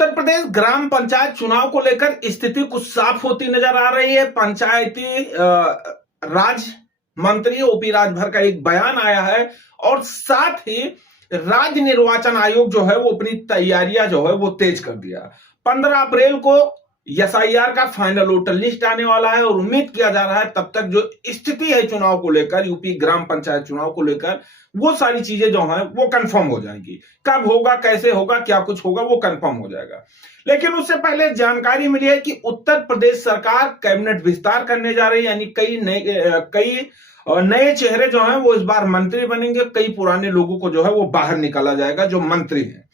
उत्तर प्रदेश ग्राम पंचायत चुनाव को लेकर स्थिति कुछ साफ होती नजर आ रही है। पंचायती राज मंत्री ओपी राजभर का एक बयान आया है और साथ ही राज्य निर्वाचन आयोग जो है वो अपनी तैयारियां जो है वो तेज कर दिया। 15 अप्रैल को एसआईआर का फाइनल वोटर लिस्ट आने वाला है और उम्मीद किया जा रहा है तब तक जो स्थिति है चुनाव को लेकर, यूपी ग्राम पंचायत चुनाव को लेकर, वो सारी चीजें जो हैं वो कंफर्म हो जाएंगी। कब होगा, कैसे होगा, क्या कुछ होगा, वो कंफर्म हो जाएगा। लेकिन उससे पहले जानकारी मिली है कि उत्तर प्रदेश सरकार कैबिनेट विस्तार करने जा रही है, यानी कई नए चेहरे जो हैं वो इस बार मंत्री बनेंगे। कई पुराने लोगों को जो है वो बाहर निकाला जाएगा जो मंत्री हैं।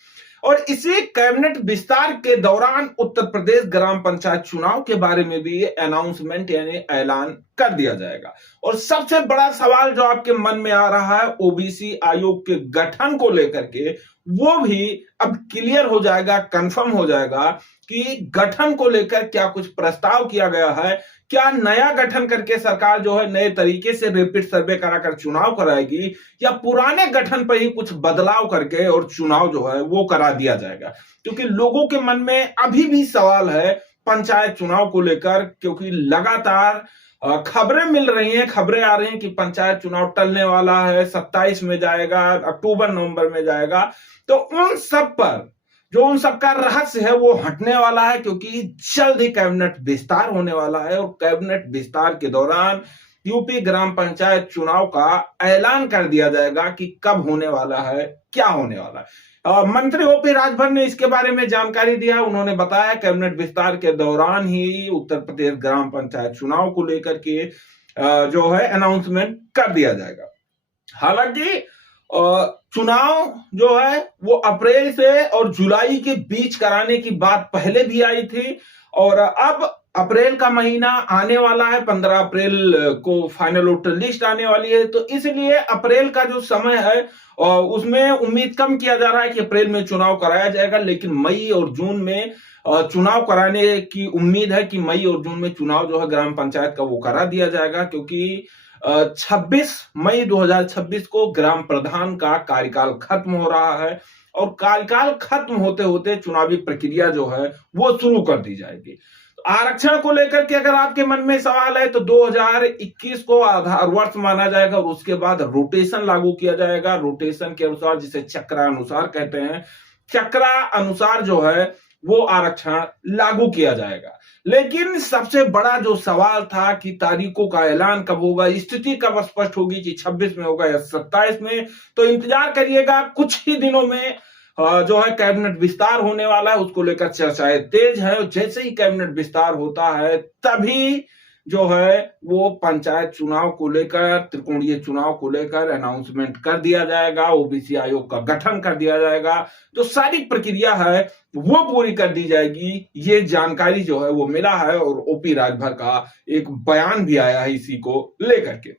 और इसी कैबिनेट विस्तार के दौरान उत्तर प्रदेश ग्राम पंचायत चुनाव के बारे में भी अनाउंसमेंट यानी ऐलान कर दिया जाएगा। और सबसे बड़ा सवाल जो आपके मन में आ रहा है ओबीसी आयोग के गठन को लेकर के, वो भी अब क्लियर हो जाएगा, कंफर्म हो जाएगा कि गठन को लेकर क्या कुछ प्रस्ताव किया गया है। क्या नया गठन करके सरकार जो है नए तरीके से रिपीट सर्वे कराकर चुनाव कराएगी, या पुराने गठन पर ही कुछ बदलाव करके और चुनाव जो है वो करा दिया जाएगा। क्योंकि लोगों के मन में अभी भी सवाल है पंचायत चुनाव को लेकर, क्योंकि लगातार खबरें मिल रही हैं, खबरें आ रही हैं कि पंचायत चुनाव टलने वाला है, 27 में जाएगा, अक्टूबर नवंबर में जाएगा। तो उन सब का रहस्य है वो हटने वाला है, क्योंकि जल्द ही कैबिनेट विस्तार होने वाला है और कैबिनेट विस्तार के दौरान यूपी ग्राम पंचायत चुनाव का ऐलान कर दिया जाएगा कि कब होने वाला है, क्या होने वाला है। मंत्री ओपी राजभर ने इसके बारे में जानकारी दिया। उन्होंने बताया कैबिनेट विस्तार के दौरान ही उत्तर प्रदेश ग्राम पंचायत चुनाव को लेकर के जो है अनाउंसमेंट कर दिया जाएगा। हालांकि चुनाव जो है वो अप्रैल से और जुलाई के बीच कराने की बात पहले भी आई थी और अब अप्रैल का महीना आने वाला है, 15 अप्रैल को फाइनल वोटर लिस्ट आने वाली है। तो इसलिए अप्रैल का जो समय है उसमें उम्मीद कम किया जा रहा है कि अप्रैल में चुनाव कराया जाएगा, लेकिन मई और जून में चुनाव कराने की उम्मीद है कि मई और जून में चुनाव जो है ग्राम पंचायत का वो करा दिया जाएगा। क्योंकि 26 मई 2026 को ग्राम प्रधान का कार्यकाल खत्म हो रहा है और कार्यकाल खत्म होते होते चुनावी प्रक्रिया जो है वो शुरू कर दी जाएगी। आरक्षण को लेकर के अगर आपके मन में सवाल है तो 2021 को आधार वर्ष माना जाएगा और उसके बाद रोटेशन लागू किया जाएगा। रोटेशन के अनुसार, जिसे चक्रानुसार कहते हैं, चक्रा अनुसार जो है वो आरक्षण लागू किया जाएगा। लेकिन सबसे बड़ा जो सवाल था कि तारीखों का ऐलान कब होगा, स्थिति कब स्पष्ट होगी कि 26 में होगा या 27 में, तो इंतजार करिएगा। कुछ ही दिनों में जो है कैबिनेट विस्तार होने वाला है, उसको लेकर चर्चाएं तेज है। जैसे ही कैबिनेट विस्तार होता है तभी जो है वो पंचायत चुनाव को लेकर, त्रिकोणीय चुनाव को लेकर अनाउंसमेंट कर दिया जाएगा, ओबीसी आयोग का गठन कर दिया जाएगा, जो सारी प्रक्रिया है वो पूरी कर दी जाएगी। ये जानकारी जो है वो मिला है और ओपी राजभर का एक बयान भी आया है इसी को लेकर के।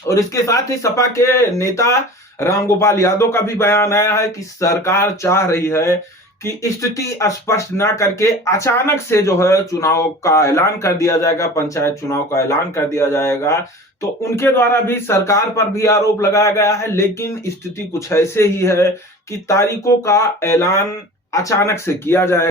और इसके साथ ही सपा के नेता रामगोपाल यादव का भी बयान आया है कि सरकार चाह रही है कि स्थिति स्पष्ट ना करके अचानक से जो है चुनाव का ऐलान कर दिया जाएगा, पंचायत चुनाव का ऐलान कर दिया जाएगा। तो उनके द्वारा भी सरकार पर भी आरोप लगाया गया है। लेकिन स्थिति कुछ ऐसे ही है कि तारीखों का ऐलान अचानक से किया जाएगा।